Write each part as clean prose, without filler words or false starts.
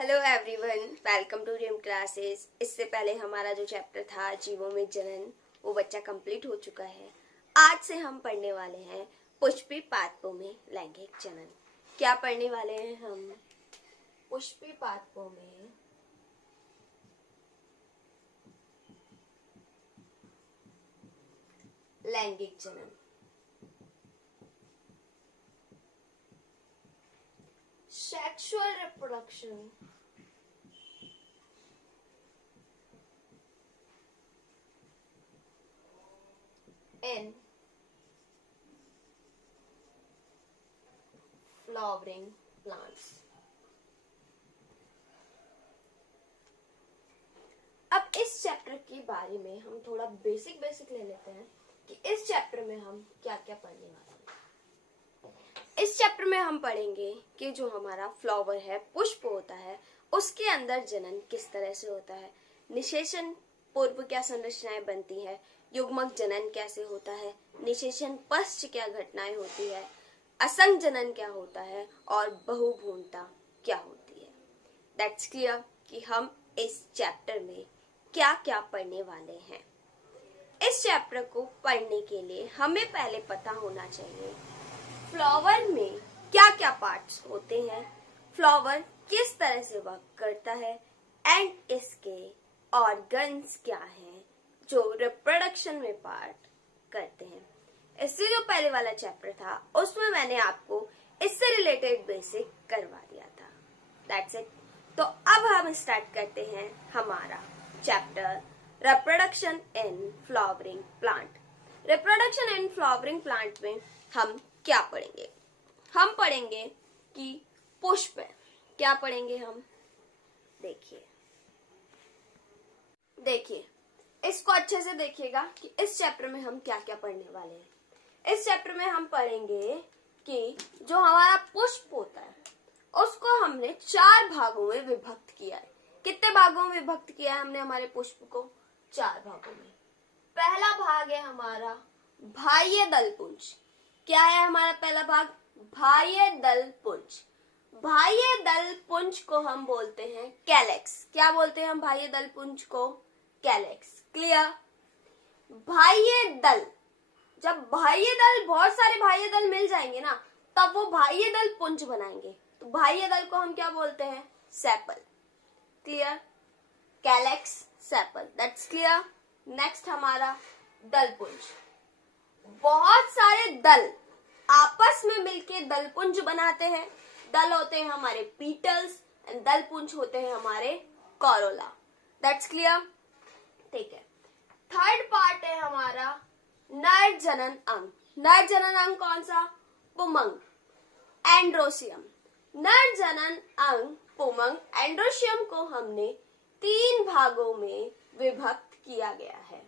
Hello everyone, welcome to Dream Classes. इससे पहले हमारा जो चैप्टर था जीवों में जनन, वो बच्चा कंप्लीट हो चुका है। आज से हम पढ़ने वाले हैं पुष्पी पादपों में लैंगिक जनन। क्या पढ़ने वाले हैं हम? पुष्पी पादपों में लैंगिक जनन। Sexual reproduction in flowering plants। अब इस चैप्टर के बारे में हम थोड़ा बेसिक ले लेते हैं कि इस चैप्टर में हम क्या क्या पढ़ने वाले हैं। इस चैप्टर में हम पढ़ेंगे कि जो हमारा फ्लावर है, पुष्प होता है, उसके अंदर जनन किस तरह से होता है, निषेचन पूर्व क्या संरचनाएं बनती है, युग्मक जनन कैसे होता है, निषेचन पश्चात क्या घटनाएं होती है, असंग जनन क्या होता है और बहुभ्रूणता क्या होती है। दैट्स क्लियर कि हम इस चैप्टर में क्या क्या पढ़ने वाले हैं। इस चैप्टर को पढ़ने के लिए हमें पहले पता होना चाहिए फ्लावर में क्या क्या पार्ट्स होते हैं, फ्लावर किस तरह से वर्क करता है एंड इसके ऑर्गन्स क्या हैं जो रिप्रोडक्शन में पार्ट करते हैं। इससे जो पहले वाला चैप्टर था उसमें मैंने आपको इससे रिलेटेड बेसिक करवा दिया था। That's it. तो अब हम स्टार्ट करते हैं हमारा chapter reproduction in flowering plant. Reproduction in flowering plant में हम क्या पढ़ेंगे? हम पढ़ेंगे कि पुष्प है। क्या पढ़ेंगे हम? देखिए इसको अच्छे से देखिएगा कि इस चैप्टर में हम क्या क्या पढ़ने वाले हैं। इस चैप्टर में हम पढ़ेंगे कि जो हमारा पुष्प होता है उसको हमने 4 भागों में विभक्त किया है। कितने भागों में विभक्त किया है हमने हमारे पुष्प को? 4 भागों में। पहला भाग है हमारा बाह्य दलपुंज। क्या है हमारा पहला भाग? बाह्य दलपुंज। बाह्य दलपुंज को हम बोलते हैं कैलेक्स। क्या बोलते हैं हम बाह्य दलपुंज को? कैलेक्स। क्लियर? बाह्य दल, जब बाह्य दल, बहुत सारे बाह्य दल मिल जाएंगे ना, तब वो बाह्य दल पुंज बनाएंगे। तो बाह्य दल को हम क्या बोलते हैं? Sepal. Clear? Calyx, sepal. That's clear. Next हमारा दलपुंज। बहुत सारे दल आपस में मिलके दलपुंज बनाते हैं। दल होते हैं हमारे पीटल्स एंड दलपुंज होते हैं हमारे कोरोला। That's clear. ठीक है। थर्ड पार्ट है हमारा नर जनन अंग। नर जनन अंग कौन सा? पुमंग, एंड्रोसियम। नर जनन अंग पुमंग एंड्रोसियम को हमने 3 भागों में विभक्त किया गया है।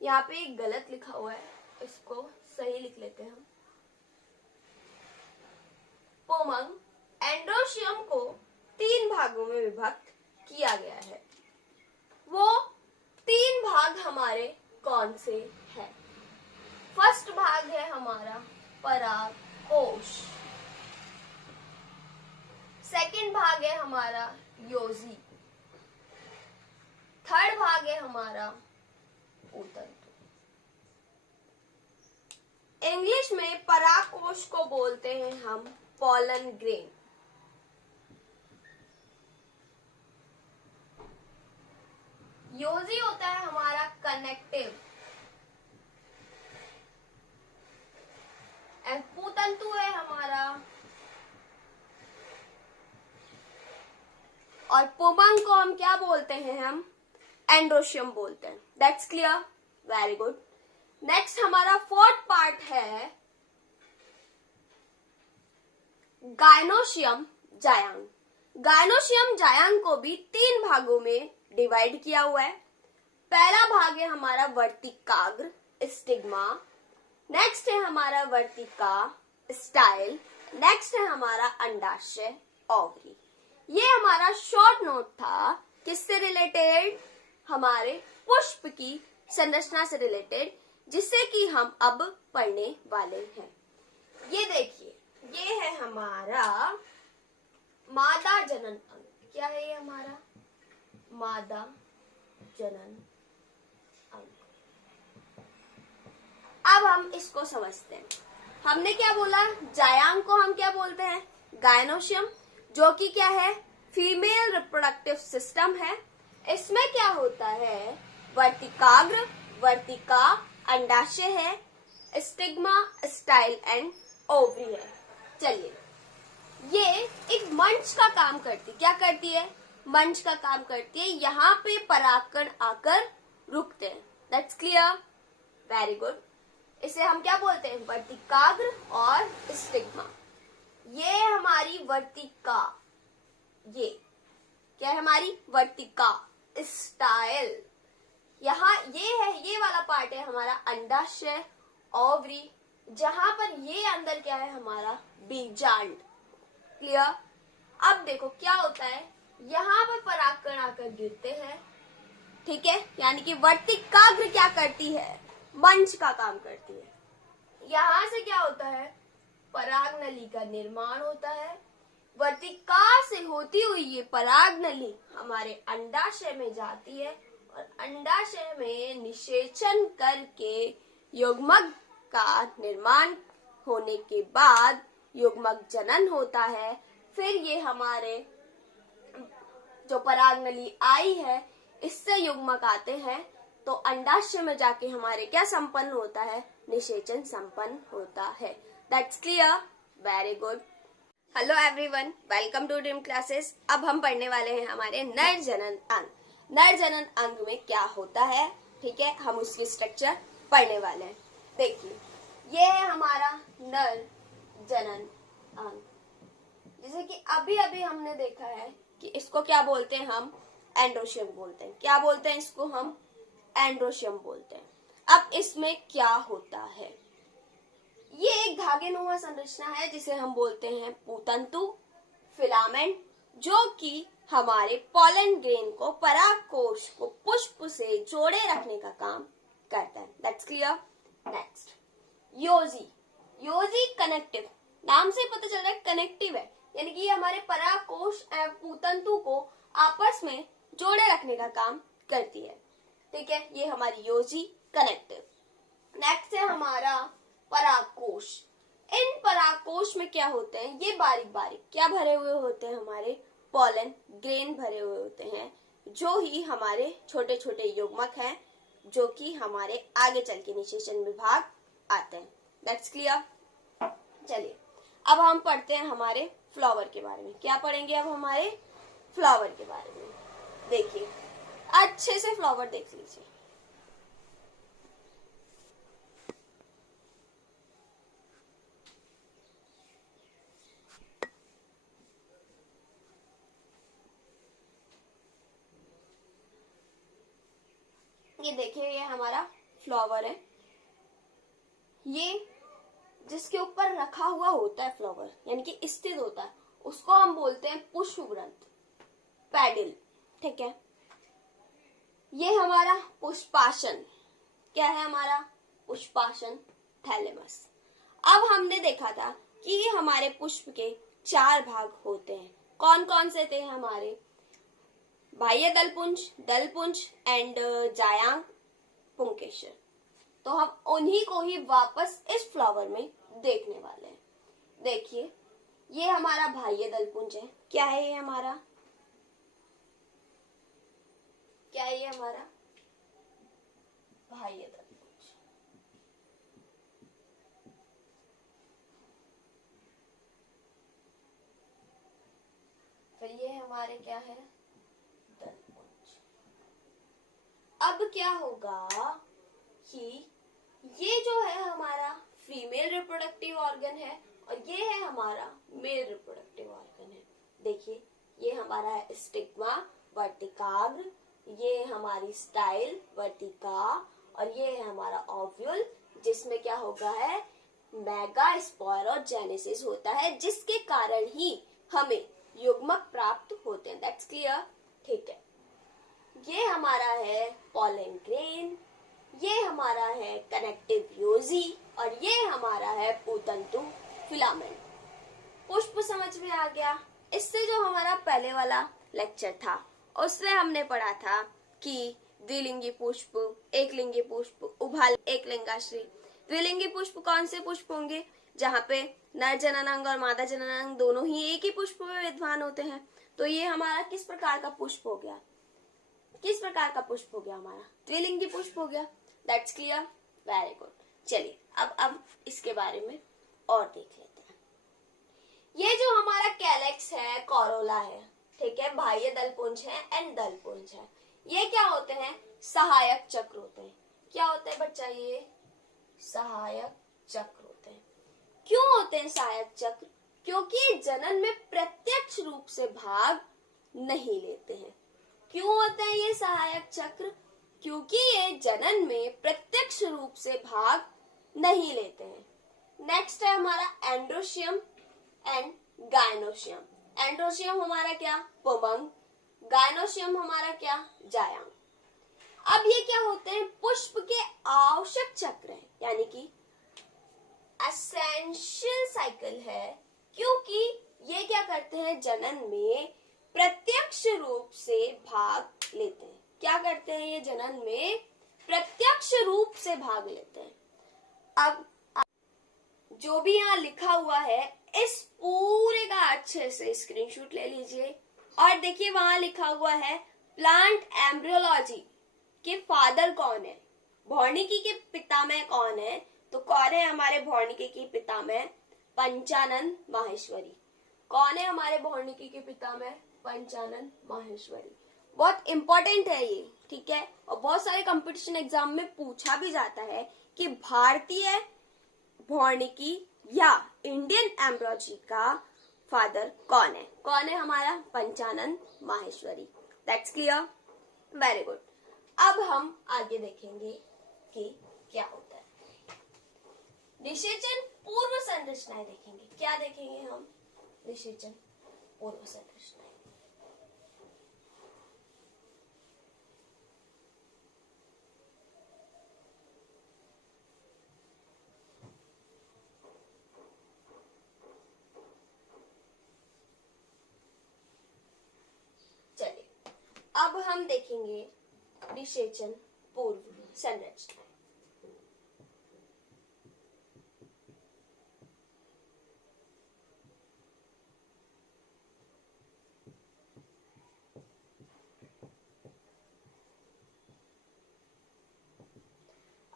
यहाँ पे एक गलत लिखा हुआ है, इसको सही लिख लेते हैं हम। पुमंग एंड्रोसियम को 3 भागों में विभक्त किया गया है। वो 3 भाग हमारे कौन से हैं? फर्स्ट भाग है हमारा परागकोश। सेकंड भाग है हमारा योजी। थर्ड भाग है हमारा ऊतंतु। इंग्लिश में परागकोश को बोलते हैं हम पॉलन ग्रेन। योजी होता है हमारा कनेक्टिव एंड पूतंतु है हमारा, और पुमंग को हम क्या बोलते हैं? हम एंड्रोशियम बोलते हैं। That's clear. Very good. Next हमारा फोर्थ पार्ट है गायनोशियम जायांग। गायनोशियम जायांग को भी 3 भागों में डिवाइड किया हुआ है। पहला भाग है हमारा वर्तिकाग्र, स्टिग्मा। नेक्स्ट है हमारा वर्तिका, स्टाइल। नेक्स्ट है हमारा अंडाशय, ओवरी। ये हमारा शॉर्ट नोट था किससे रिलेटेड? हमारे पुष्प की संरचना से रिलेटेड, जिससे कि हम अब पढ़ने वाले हैं। ये देखिए, ये है हमारा मादा जनन अंग। क्या है ये हमारा मादा जनन अंग। अब हम इसको समझते हैं। हमने क्या बोला, जायांग को हम क्या बोलते हैं, गायनोशियम, जो कि क्या है, फीमेल रिप्रोडक्टिव सिस्टम है। इसमें क्या होता है, वर्तिकाग्र, वर्तिका, अंडाशय है, स्टिग्मा, स्टाइल एंड ओवरी है। चलिए, ये एक मंच का काम करती, क्या करती है, मंच का काम करती है। यहाँ पे परागकण आकर रुकते हैं। That's clear, very good. इसे हम क्या बोलते हैं, वर्तिकाग्र और स्टिग्मा। ये हमारी वर्तिका, ये क्या है, हमारी वर्तिका, स्टाइल। यहाँ ये है, ये वाला पार्ट है हमारा अंडाशय, ओवरी, जहां पर ये अंदर क्या है, हमारा बीजांड। क्लियर। अब देखो क्या होता है, यहाँ पर परागकण आकर गिरते हैं, ठीक है, यानी कि वर्तिकाग्र क्या करती है, मंच का काम करती है। यहाँ से क्या होता है, पराग नली का निर्माण होता है। वर्तिका से होती हुई ये पराग नली हमारे अंडाशय में जाती है और अंडाशय में निषेचन करके युग्मक का निर्माण होने के बाद युग्मक जनन होता है। फिर ये हमारे जो पराग नली आई है, इससे युग्मक आते हैं, तो अंडाशय में जाके हमारे क्या संपन्न होता है, निषेचन संपन्न होता है। That's clear, very good. Hello everyone, welcome to Dream Classes. अब हम पढ़ने वाले हैं हमारे नर जनन अंग। नर जनन अंग में क्या होता है, ठीक है, हम उसकी स्ट्रक्चर पढ़ने वाले हैं। देखिए, ये है हमारा नर जनन अंग, जैसे कि अभी अभी हमने देखा है कि इसको क्या बोलते हैं, हम एंड्रोशियम बोलते हैं। क्या बोलते हैं इसको, हम एंड्रोशियम बोलते हैं। अब इसमें क्या होता है, ये एक धागेनुमा संरचना है जिसे हम बोलते हैं पूतंतु, फिलामेंट, जो कि हमारे पॉलन ग्रेन को, परागकोश को पुष्प से जोड़े रखने का काम करता है। That's clear. नेक्स्ट, योजी। योजी कनेक्टिव, नाम से पता चल रहा है कनेक्टिव है, यानी कि ये हमारे परागकोश एवं पूतंतु को आपस में जोड़े रखने का काम करती है, ठीक है, ये हमारी योजी कनेक्टिव। नेक्स्ट है हमारा परागकोश। इन परागकोश में क्या होते हैं, ये बारीक बारीक क्या भरे हुए होते हैं, हमारे पॉलन ग्रेन भरे हुए होते हैं, जो ही हमारे छोटे छोटे युग्मक हैं, जो कि हमारे आगे चल के निषेचन विभाग आते हैं। That's clear. चलिए, अब हम पढ़ते हैं हमारे फ्लावर के बारे में। क्या पढ़ेंगे अब, हमारे फ्लावर के बारे में। देखिए, अच्छे से फ्लावर देख लीजिए। ये देखिए, ये हमारा फ्लावर है। ये जिसके ऊपर रखा हुआ होता है फ्लावर, यानी कि स्थित होता है, उसको हम बोलते हैं पुष्प ग्रंथ, पैडिल, ठीक है। ये हमारा पुष्पासन, क्या है हमारा पुष्पासन, थैलेमस। अब हमने देखा था कि हमारे पुष्प के 4 भाग होते हैं। कौन कौन से थे हमारे, बाह्य दलपुंज, दलपुंज एंड जायांग, पुंकेसर। तो हम उन्हीं को ही वापस इस फ्लावर में देखने वाले हैं। देखिए, ये हमारा बाह्य दलपुंज है। क्या है ये हमारा, क्या है ये हमारा बाह्य दलपुंज। फिर ये हमारे क्या है, दलपुंज। अब क्या होगा कि ये जो है हमारा फीमेल रिप्रोडक्टिव ऑर्गन है और ये है हमारा मेल रिप्रोडक्टिव ऑर्गन है। देखिए, ये हमारा है स्टिग्मा, वर्तिकाग्र, ये हमारी स्टाइल, वर्तिका, और ये है हमारा ओव्यूल, जिसमें क्या होगा है, मेगा स्पोरोजेनेसिस होता है, जिसके कारण ही हमें युग्मक प्राप्त होते हैं। दैट्स क्लियर, ठीक है। ये हमारा है पॉलन ग्रेन, ये हमारा है कनेक्टिव योजी, और ये हमारा है पूतंतु फिलामेंट। पुष्प समझ में आ गया। इससे जो हमारा पहले वाला लेक्चर था, उसमें हमने पढ़ा था कि द्विलिंगी पुष्प, एकलिंगी पुष्प, उभय एक लिंगाश्री। द्विलिंगी पुष्प कौन से पुष्प होंगे? जहाँ पे नर जननांग और मादा जननांग दोनों ही एक ही पुष्प में विद्यमान होते हैं। तो ये हमारा किस प्रकार का पुष्प हो गया? किस प्रकार का पुष्प हो गया? हमारा द्विलिंगी पुष्प हो गया। That's clear, very good. चलिए अब इसके बारे में और देख लेते हैं। ये जो हमारा कैलेक्स है, कोरोला है, ठीक है, बाह्य दलपुंज है एंड दलपुंज है। ये क्या होते हैं? सहायक चक्र होते हैं। क्या होते हैं बच्चा? ये सहायक चक्र होते हैं। क्यों होते हैं सहायक चक्र? क्योंकि ये जनन में प्रत्यक्ष रूप से भाग नहीं लेते हैं। क्यों होते हैं ये सहायक चक्र? क्योंकि ये जनन में प्रत्यक्ष रूप से भाग नहीं लेते हैं। नेक्स्ट है हमारा एंड्रोशियम एंड गायनोशियम। एंड्रोशियम हमारा क्या? पुमंग। गायनोशियम हमारा क्या? जायांग। अब ये क्या होते हैं? पुष्प के आवश्यक चक्र है, यानी कि एसेंशियल साइकिल है, क्योंकि ये क्या करते हैं? जनन में प्रत्यक्ष रूप से भाग लेते हैं। क्या करते हैं? ये जनन में प्रत्यक्ष रूप से भाग लेते हैं। अब जो भी यहाँ लिखा हुआ है, इस पूरे का अच्छे से स्क्रीनशॉट ले लीजिए और देखिए वहां लिखा हुआ है प्लांट एम्ब्रियोलॉजी के फादर कौन है, भौणिकी के पितामह कौन है? तो कौन है हमारे भौणिकी के पितामह? पंचानन माहेश्वरी। कौन है हमारे भौणिकी के पितामह? पंचानन माहेश्वरी। बहुत इंपॉर्टेंट है ये, ठीक है, और बहुत सारे कंपटीशन एग्जाम में पूछा भी जाता है कि भारतीय भौणिकी या इंडियन एम्ब्रियोलॉजी का फादर कौन है? कौन है हमारा? Panchanan Maheshwari. That's clear, very good. अब हम आगे देखेंगे कि क्या होता है। निषेचन पूर्व संरचनाएं देखेंगे। क्या देखेंगे हम? निषेचन पूर्व संरचनाएं। चलिए अब हम देखेंगे निषेचन पूर्व संरचनाएं।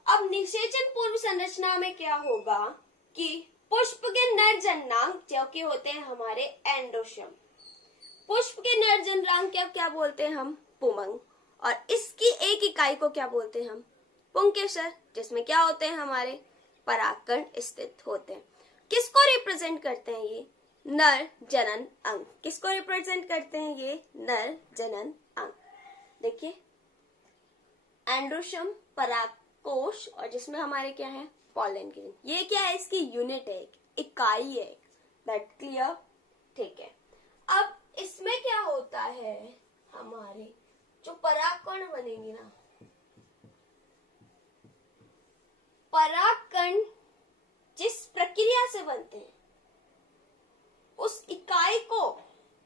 अब निषेचन पूर्व संरचना में क्या होगा कि पुष्प के नर जननांग जो कि होते हैं हमारे एंड्रोशियम, पुष्प के नर जननांग क्या बोलते हैं हम? पुमंग। और इसकी एक इकाई को क्या बोलते हैं हम? पुंकेसर, जिसमें क्या होते हैं हमारे परागकण स्थित होते हैं। किसको रिप्रेजेंट करते हैं ये? नर जनन अंग। किसको रिप्रेजेंट करते हैं ये? नर जनन अंग। देखिए एंड्रोशियम परागकोश, और जिसमें हमारे क्या है? Pollen grain. ये क्या है? इसकी यूनिट है, इकाई है। दैट क्लियर, ठीक है। अब इसमें क्या होता है? हमारे जो परागकण बनेंगे ना, परागकण जिस प्रक्रिया से बनते हैं उस इकाई को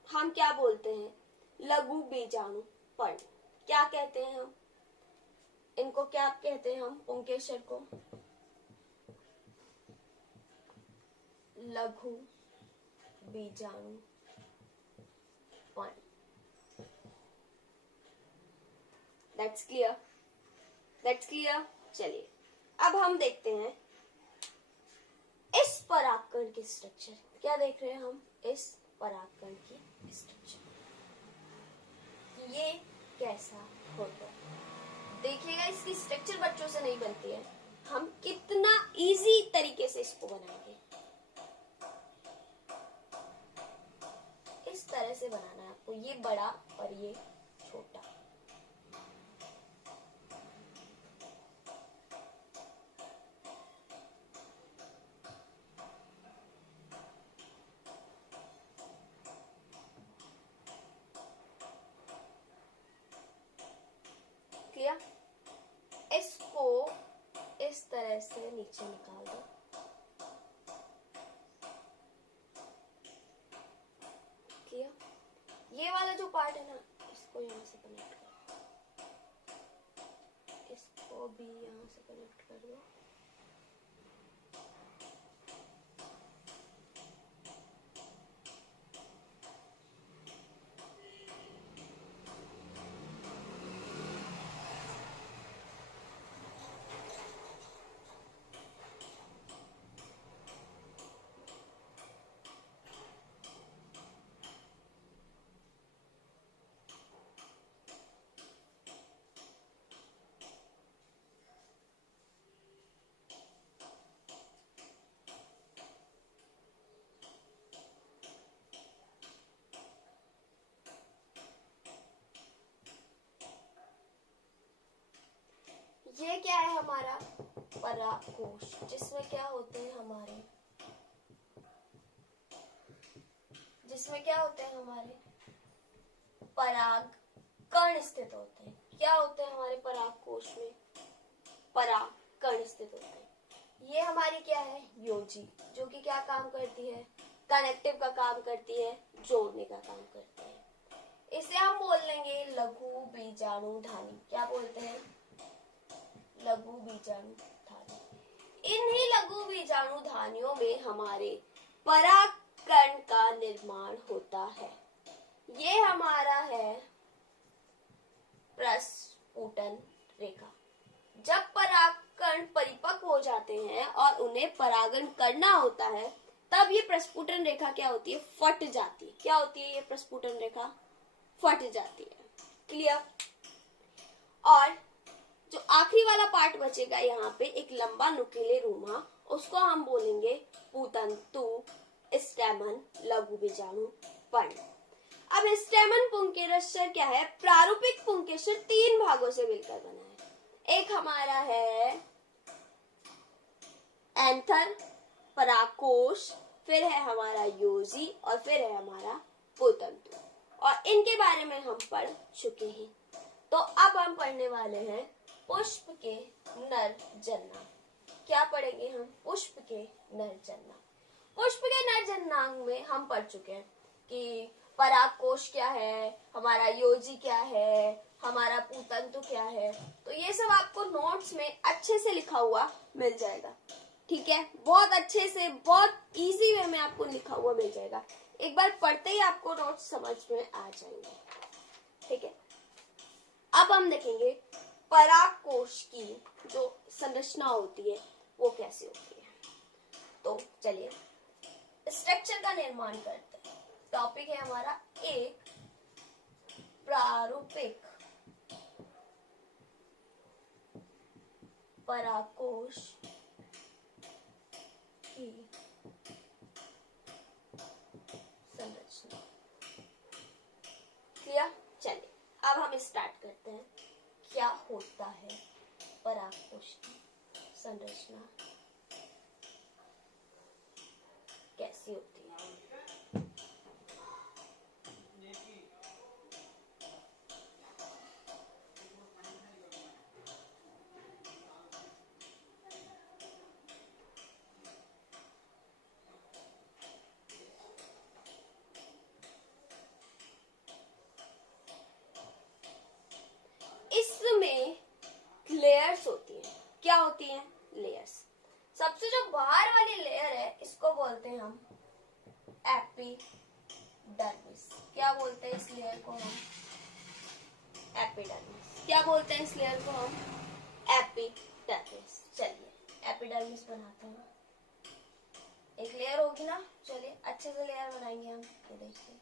हम क्या बोलते हैं? लघु बीजाणु पर्ण। क्या कहते हैं हम इनको? क्या कहते हैं हम? पुंकेसर को लघु बीजाणु पर्ण। That's clear, that's clear. चलिए अब हम देखते हैं इस परागकण की स्ट्रक्चर। क्या देख रहे हैं हम? इस परागकण की स्ट्रक्चर, ये कैसा होता है। देखिएगा इसकी स्ट्रक्चर बच्चों से नहीं बनती है, हम कितना इजी तरीके से इसको बनाएंगे। इस तरह से बनाना है आपको, ये बड़ा और ये छोटा। क्लियर? इसको इस तरह से नीचे निकाल दो। क्लियर? ये वाला जो पार्ट है ना, इसको यहाँ से कनेक्ट कर, इसको भी यहाँ से कनेक्ट कर दो। ये क्या है हमारा परागकोश, जिसमें क्या होते हैं हमारे, पराग कण स्थित होते हैं। क्या होते हैं हमारे परागकोश में? पराग कण स्थित होते हैं। ये हमारी क्या है? योजी, जो कि क्या काम करती है? कनेक्टिव का काम करती है, जोड़ने का काम करती है। इसे हम बोल लेंगे लघु बीजाणुधानी। क्या बोलते हैं? लघु बीजाणुधानी। इन्हीं लघु बीजाणुधानियों में हमारे परागकण का निर्माण होता है। ये हमारा है प्रस्फुटन रेखा। जब परागकण परिपक्व हो जाते हैं और उन्हें परागण करना होता है, तब ये प्रस्फुटन रेखा क्या होती है? फट जाती है। क्या होती है ये प्रस्फुटन रेखा? फट जाती है। क्लियर? और जो आखिरी वाला पार्ट बचेगा यहाँ पे, एक लंबा नुकीले रुमा, उसको हम बोलेंगे पूतंतु स्टेमन लघु बीजाणु पर्ण। अब स्टेमन पुंकेसर क्या है? प्रारूपिक पुंकेसर 3 भागों से मिलकर बना है। एक हमारा है एंथर परागकोश, फिर है हमारा योजी और फिर है हमारा पूतंतु, और इनके बारे में हम पढ़ चुके हैं। तो अब हम पढ़ने वाले हैं पुष्प के नर जननांग। क्या पढ़ेंगे हम? पुष्प के नर जननांग। पुष्प के नर जननांग में हम पढ़ चुके हैं कि परागकोश क्या है, हमारा योजी क्या है, हमारा पूतंतु क्या है। तो ये सब आपको नोट्स में अच्छे से लिखा हुआ मिल जाएगा। ठीक है, बहुत अच्छे से, बहुत इजी वे में आपको लिखा हुआ मिल जाएगा। एक बार पढ़ते ही आपको नोट्स समझ में आ जाएंगे। ठीक है, अब हम देखेंगे परागकोश की जो संरचना होती है वो कैसे होती है। तो चलिए स्ट्रक्चर का निर्माण करते हैं। टॉपिक है हमारा एक प्रारूपिक परागकोश की संरचना। क्लियर? चलिए अब हम स्टार्ट करते हैं। क्या होता है परागकोश की संरचना, कैसी होती है? इसमें लेयर्स होती हैं। क्या होती हैं? लेयर्स। सबसे जो बाहर वाली लेयर है, इसको बोलते हैं हम एपिडर्मिस। क्या बोलते हैं इस लेयर को हम? एपिडर्मिस। क्या बोलते हैं इस लेयर को हम? एपिडर्मिस। चलिए एपिडर्मिस बनाते हैं। एक लेयर होगी ना, चलिए अच्छे से लेयर बनाएंगे हम। तो देखिए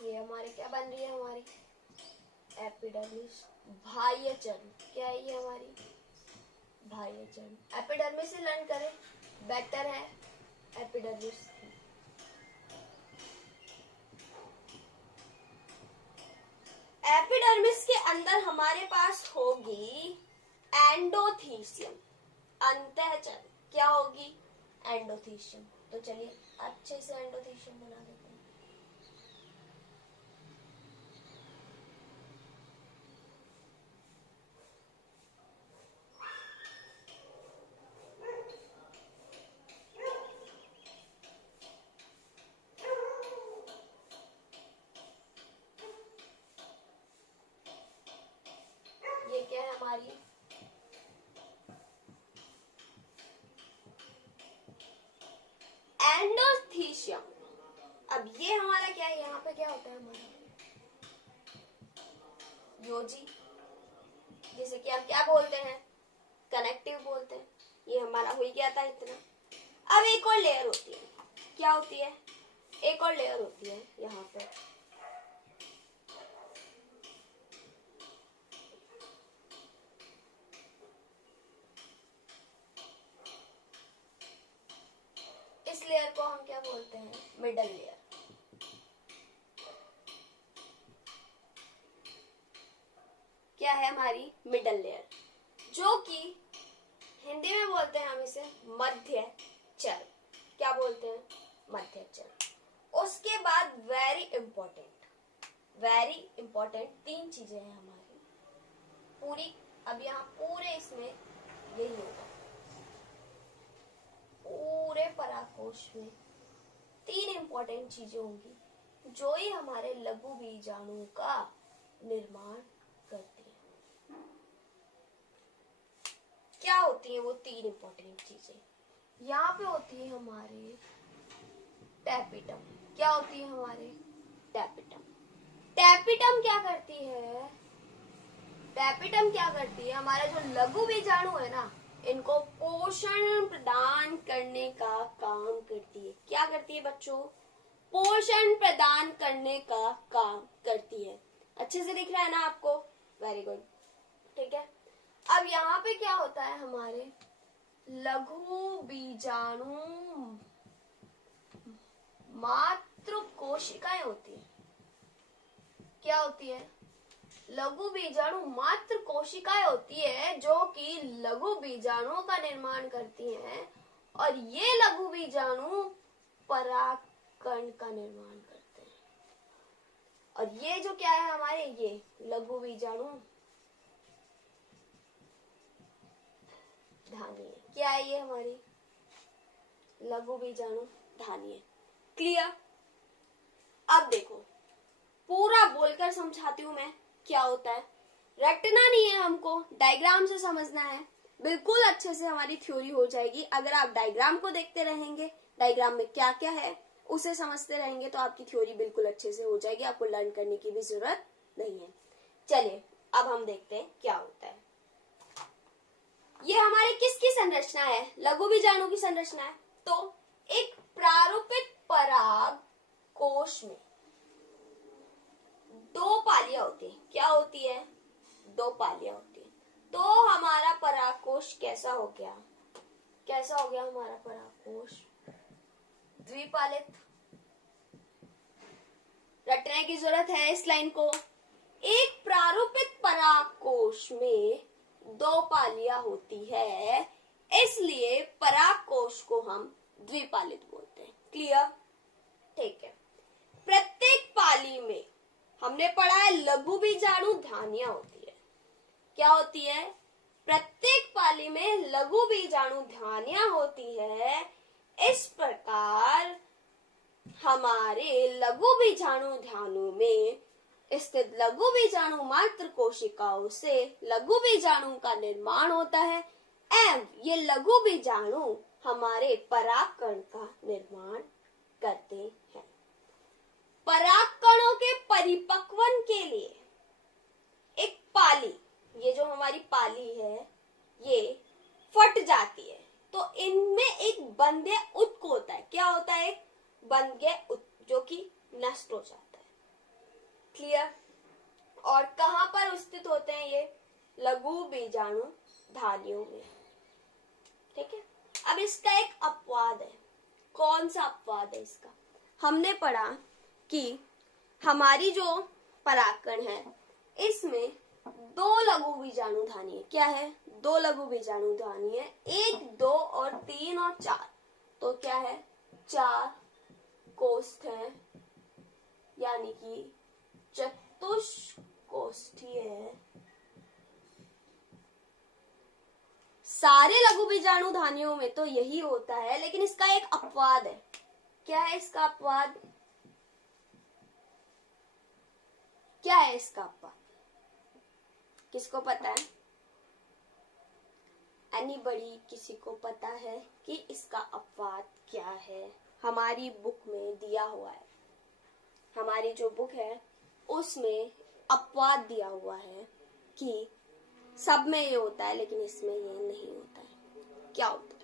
ये हमारी क्या बन रही है? हमारी एपिडर्मिस। बाह्य चर्म। क्या है ये? हमारी बाह्य चर्म। एपिडर्मिस से लर्न करें, बेटर है एपिडर्मिस। एपिडर्मिस के अंदर हमारे पास होगी एंडोथीसियम, अंतःचर्म। क्या होगी? एंडोथीसियम। तो चलिए अच्छे से एंडोथीशियम बना देते हैं। ये क्या है हमारी एंडोथीशियम। अब ये हमारा क्या है, यहाँ पे क्या होता है हमारा योजी, जिसे कि हम क्या बोलते हैं, कनेक्टिव बोलते हैं। ये हमारा हो गया था इतना। अब एक और लेयर होती है, क्या होती है, एक और लेयर होती है यहाँ पे, इस लेयर को हम क्या बोलते हैं, मिडल लेयर। क्या है हमारी मिडल लेयर, जो कि हिंदी में बोलते हैं हम इसे मध्य चल। क्या बोलते हैं, मध्य चल। उसके बाद वेरी इंपॉर्टेंट तीन चीजें हैं हमारी पूरी। अब यहाँ पूरे इसमें यही होगा, पूरे पराकोश में तीन इंपॉर्टेंट चीजें होंगी जो ही हमारे लघु बीजाणु का निर्माण करती है। क्या होती है वो तीन इंपॉर्टेंट चीजें, यहाँ पे होती है हमारे टैपिटम। क्या होती है हमारे टैपिटम। टैपिटम क्या करती है, टैपिटम क्या करती है, हमारा जो लघु बीजाणु है ना, इनको पोषण प्रदान करने का काम करती है। क्या करती है बच्चों, पोषण प्रदान करने का काम करती है। अच्छे से दिख रहा है ना आपको, वेरी गुड, ठीक है। अब यहाँ पे क्या होता है, हमारे लघु बीजाणु मात्र कोशिकाएं होती है। क्या होती है, लघु बीजाणु मात्र कोशिकाएं होती है जो कि लघु बीजाणुओं का निर्माण करती हैं, और ये लघु बीजाणु परागकण का निर्माण करते हैं। और ये जो क्या है हमारे, ये लघु बीजाणु धानी है। क्या है ये हमारी लघु बीजाणु धानी है। क्लियर। अब देखो पूरा बोलकर समझाती हूँ मैं क्या होता है, रटना नहीं है हमको, डायग्राम से समझना है। बिल्कुल अच्छे से हमारी थ्योरी हो जाएगी अगर आप डायग्राम को देखते रहेंगे, डायग्राम में क्या क्या है उसे समझते रहेंगे तो आपकी थ्योरी बिल्कुल अच्छे से हो जाएगी, आपको लर्न करने की भी जरूरत नहीं है। चलिए अब हम देखते हैं क्या होता है। ये हमारी किसकी संरचना है, लघु बीजाणु की संरचना है। तो एक प्रारूपित पराग कोश में दो पालियां होती है। क्या होती है, दो पालियां होती है। तो हमारा परागकोश कैसा हो गया, कैसा हो गया हमारा परागकोश, द्विपालित। रटने की जरूरत है इस लाइन को। एक प्रारूपित परागकोश में दो पालियां होती है, इसलिए परागकोश को हम द्विपालित बोलते हैं। क्लियर, ठीक है। प्रत्येक पाली में हमने पढ़ा है लघु बीजाणु धानियां होती है। क्या होती है, प्रत्येक पाली में लघु बीजाणु धानियां होती है। इस प्रकार हमारे लघु बीजाणु धानु में स्थित लघु बीजाणु मात्र कोशिकाओं से लघु बीजाणु का निर्माण होता है एवं ये लघु बीजाणु हमारे परागकण का निर्माण करते हैं। परागकणों के परिपक्वन के लिए एक पाली, ये जो हमारी पाली है ये फट जाती है, तो इनमें एक बंध्य उत्क होता है। क्या होता है, एक बंध्य उत्क जो कि नष्ट हो जाता है। क्लियर। और कहां पर स्थित होते हैं ये, लघु बीजाणु धानियों में। ठीक है। अब इसका एक अपवाद है। कौन सा अपवाद है इसका, हमने पढ़ा कि हमारी जो परागकण है इसमें दो लघु बीजाणु धानी है। क्या है, दो लघु बीजाणु धानी है, 1, 2 और 3 और 4। तो क्या है, 4 कोष्ठ है, यानी कि चतुष्कोष्ठीय है। सारे लघु बीजाणु धानियों में तो यही होता है, लेकिन इसका एक अपवाद है। क्या है इसका अपवाद? क्या है इसका अपवाद? किसको पता है? एनीबडी? किसी को पता है कि इसका अपवाद क्या है? हमारी बुक में दिया हुआ है, हमारी जो बुक है उसमें अपवाद दिया हुआ है कि सब में ये होता है लेकिन इसमें ये नहीं होता है। क्या होता है?